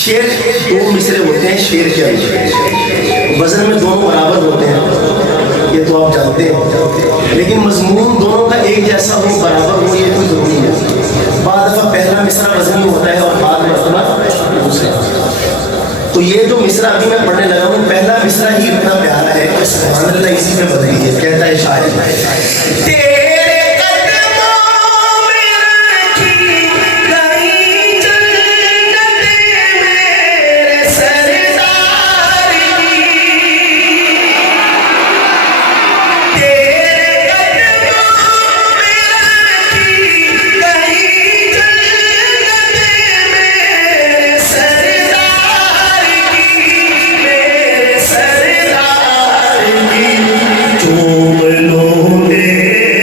शेर दो मिसरे होते हैं, शेर के वजन में दोनों बराबर होते हैं, ये तो आप जानते हैं, लेकिन मजमून दोनों का एक जैसा हो, बराबर हो, ये कोई जरूरी है। बाद दफा पहला मिसरा वजनी होता है और बाद में दूसरा। तो ये जो मिसरा अभी मैं पढ़ने लगा हूँ, पहला मिसरा ही इतना प्यारा है कि सुभान अल्लाह इसी में बदली है। कहता है शायर, तुम लोगे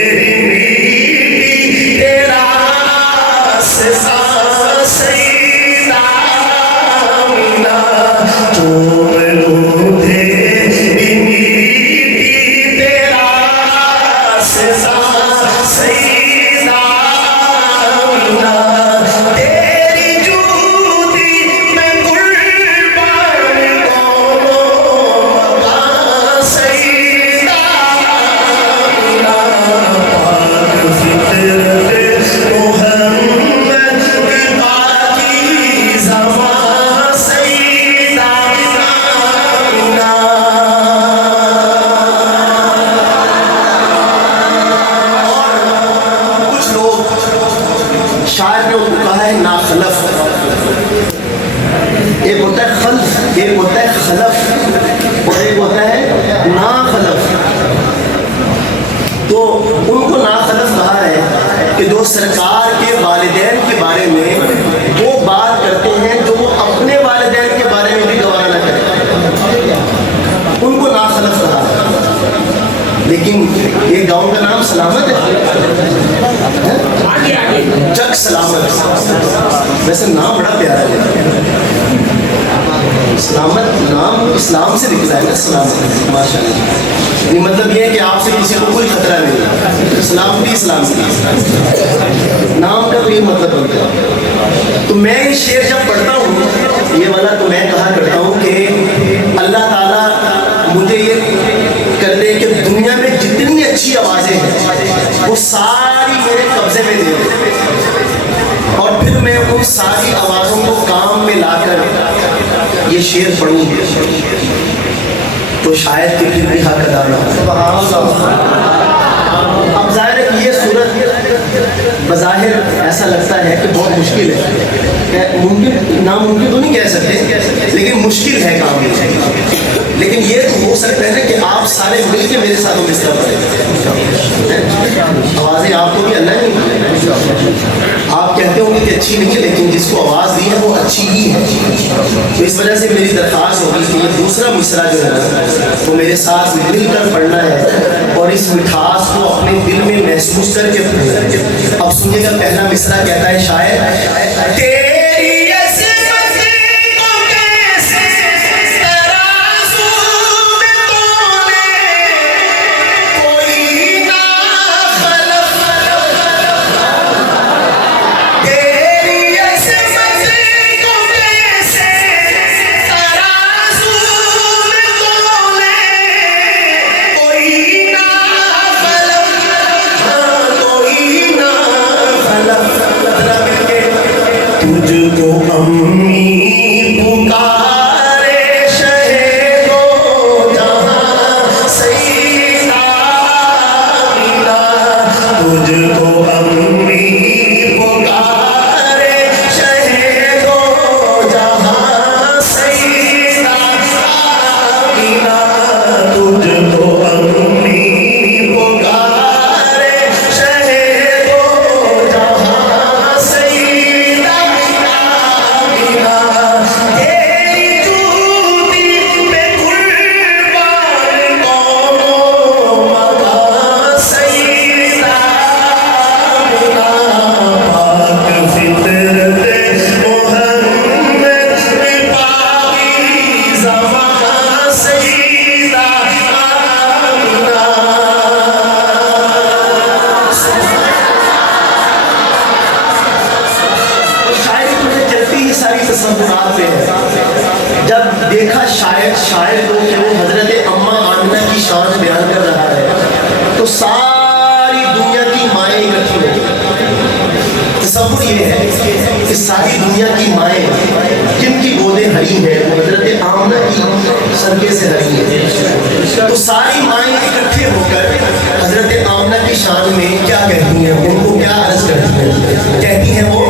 शायर ने उनको कहा है नाखलफ, एक होता है खल्फ, एक होता है खलफ और एक होता है नाखलफ। तो उनको नाखलफ कहा है कि जो सरकार के वालिदैन के बारे में वो बात करते हैं जो वो अपने वालिदैन के बारे में भी गवाह न करें, उनको नाखलफ कहा है। लेकिन ये गांव का नाम सलामत है, चक सलामत, वैसे नाम बड़ा प्यारा है, सलामत नाम इस्लाम से निकला है ना, सलामत माशाअल्लाह। ये मतलब ये है कि आपसे किसी को कोई खतरा नहीं, सलामती इस्लाम की नाम का तो ये मतलब बनता है। तो मैं ये शेर जब पढ़ता हूँ ये वाला, तो मैं कहा करता हूँ कि अल्लाह ताला मुझे ये कर दे कि दुनिया में जितनी अच्छी आवाज़ें हैं वो सारी मेरे कब्जे में दे दे, और फिर मैं उन सारी आवाज़ों को काम में लाकर ये शेर पढ़ूँ तो शायद कि फिर भी हक अदा ना हो। अब जाहिर है कि ये सूरत बज़ाहिर ऐसा लगता है कि बहुत मुश्किल है, मुमकिन नामुमकिन तो नहीं कह सकते, लेकिन मुश्किल है काम। लेकिन ये तो हो सकता है ना कि आप सारे मिल के मेरे साथ मिसरा पड़े, आवाज़ें आपको भी अल्लाह नहीं, आप कहते होंगे कि अच्छी नहीं है, लेकिन जिसको आवाज़ दी है वो अच्छी ही है। तो इस वजह से मेरी दरख्वास्त होगी कि ये दूसरा मिसरा जो है ना वो मेरे साथ मिलकर पढ़ना है और इस मिठास को अपने दिल में महसूस करके पढ़ना। अब सुनिएगा, पहला मिसरा कहता है शायद, तुझको अम्मी पुकारे शहे दो जहां सईदा मिला, तुझको अम्मी पुकारे शहे दो जहां सईदा मिला, तुझको अम्मी पुकारे शहे दो जहां सईदा। जब देखा शायर को कि वो हजरत अम्मा आमिना की शान बयान कर रहा है तो सारी दुनिया की माएँ इकट्ठी हो गई। तसव्वुर ये है कि सारी दुनिया की माएँ जिनकी गोदें हरी हैं वो हजरत आमिना की सदके से हरी हैं, तो सारी माएँ इकट्ठे होकर हजरत आमिना की शान में क्या कहती हैं, उनको क्या अर्ज करती हैं, कहती हैं वो